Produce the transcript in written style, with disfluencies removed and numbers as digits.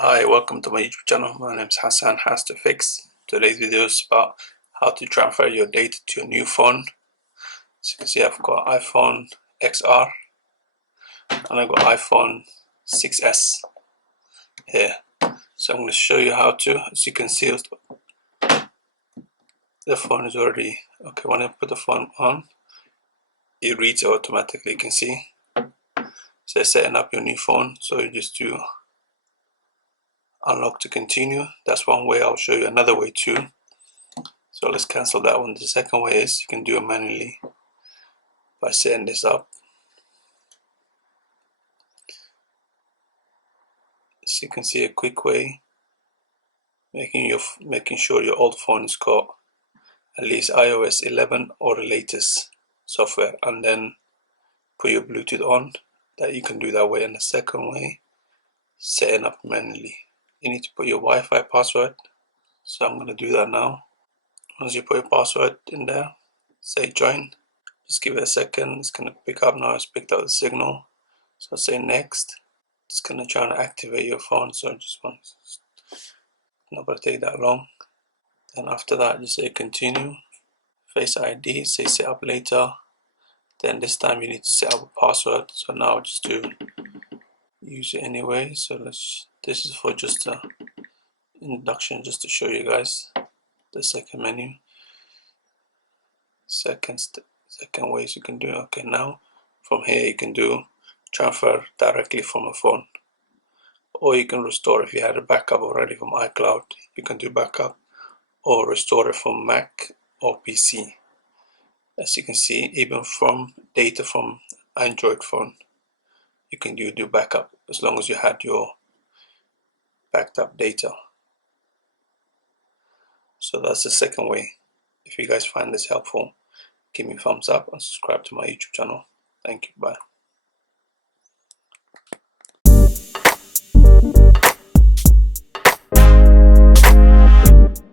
Hi, welcome to my YouTube channel. My name is Hassan, HassToFix. Today's video is about how to transfer your data to your new phone. As you can see, I've got iPhone XR and I've got iPhone 6s here. So I'm going to show you how to. As you can see, the phone is already okay. When I put the phone on, it reads automatically. You can see. So setting up your new phone. So you just do unlock to continue. That's one way. I'll show you another way too. So let's cancel that one. The second way is you can do it manually by setting this up. So you can see a quick way, making sure your old phone has got at least iOS 11 or the latest software, and then put your Bluetooth on. That you can do that way. And the second way, setting up manually. You need to put your Wi-Fi password. So I'm going to do that now. Once you put your password in there, say join. Just give it a second. It's going to pick up now. It's picked up the signal. So say next. It's going to try and activate your phone. So just want not going to take that long. Then after that, just say continue. Face ID, say set up later. Then this time you need to set up a password. So now just to use it anyway. So this is for just a introduction, just to show you guys the second menu. Second ways you can do it. Okay, now from here you can do transfer directly from a phone, or you can restore. If you had a backup already from iCloud, you can do backup, or restore it from Mac or PC. As you can see, even from data from Android phone, you can do backup as long as you had your backed up data. So that's the second way. If you guys find this helpful, give me a thumbs up and subscribe to my YouTube channel. Thank you. Bye.